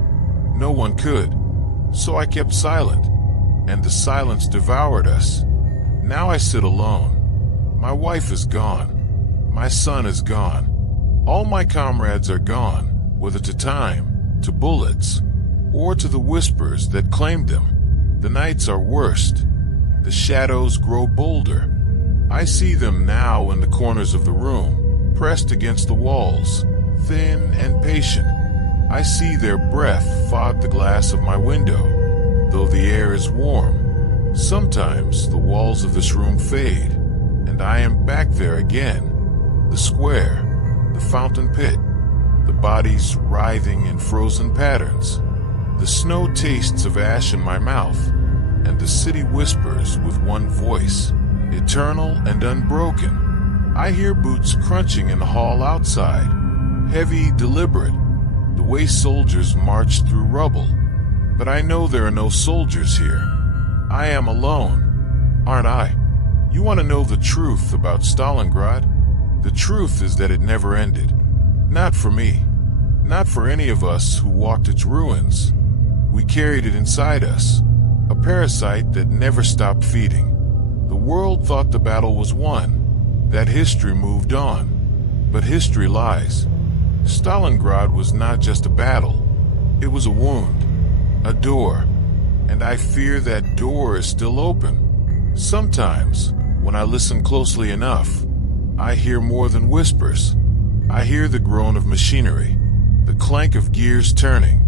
No one could. So I kept silent, and the silence devoured us. Now I sit alone. My wife is gone. My son is gone. All my comrades are gone, whether to time, to bullets, or to the whispers that claimed them. The nights are worst. The shadows grow bolder. I see them now in the corners of the room, pressed against the walls, thin and patient. I see their breath fog the glass of my window, though the air is warm. Sometimes the walls of this room fade, and I am back there again. The square, the fountain pit, the bodies writhing in frozen patterns. The snow tastes of ash in my mouth, and the city whispers with one voice, eternal and unbroken. I hear boots crunching in the hall outside, heavy, deliberate, the way soldiers march through rubble. But I know there are no soldiers here. I am alone, aren't I? You want to know the truth about Stalingrad? The truth is that it never ended. Not for me. Not for any of us who walked its ruins. We carried it inside us, a parasite that never stopped feeding. The world thought the battle was won, that history moved on. But history lies. Stalingrad was not just a battle. It was a wound, a door, and I fear that door is still open. Sometimes, when I listen closely enough, I hear more than whispers. I hear the groan of machinery, the clank of gears turning,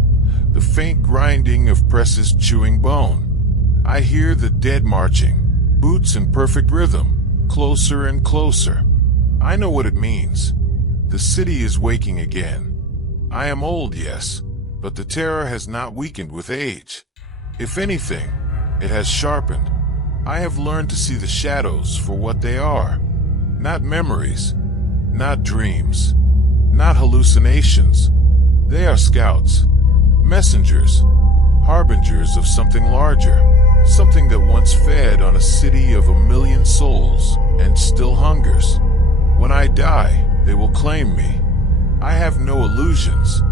the faint grinding of presses chewing bone. I hear the dead marching, boots in perfect rhythm, closer and closer. I know what it means. The city is waking again. I am old, yes, but the terror has not weakened with age. If anything, it has sharpened. I have learned to see the shadows for what they are. Not memories, not dreams, not hallucinations. They are scouts, messengers, harbingers of something larger, something that once fed on a city of 1,000,000 souls and still hungers. When I die, they will claim me. I have no illusions.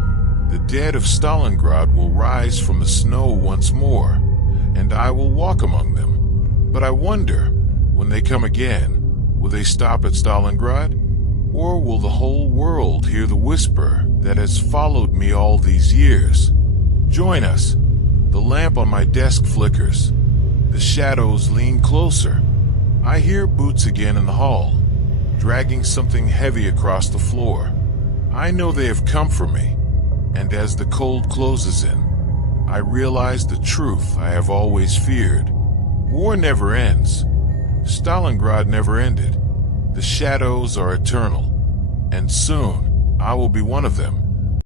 The dead of Stalingrad will rise from the snow once more, and I will walk among them. But I wonder, when they come again, will they stop at Stalingrad? Or will the whole world hear the whisper that has followed me all these years? Join us. The lamp on my desk flickers. The shadows lean closer. I hear boots again in the hall, dragging something heavy across the floor. I know they have come for me, and as the cold closes in, I realize the truth I have always feared. War never ends. Stalingrad never ended. The shadows are eternal, and soon I will be one of them.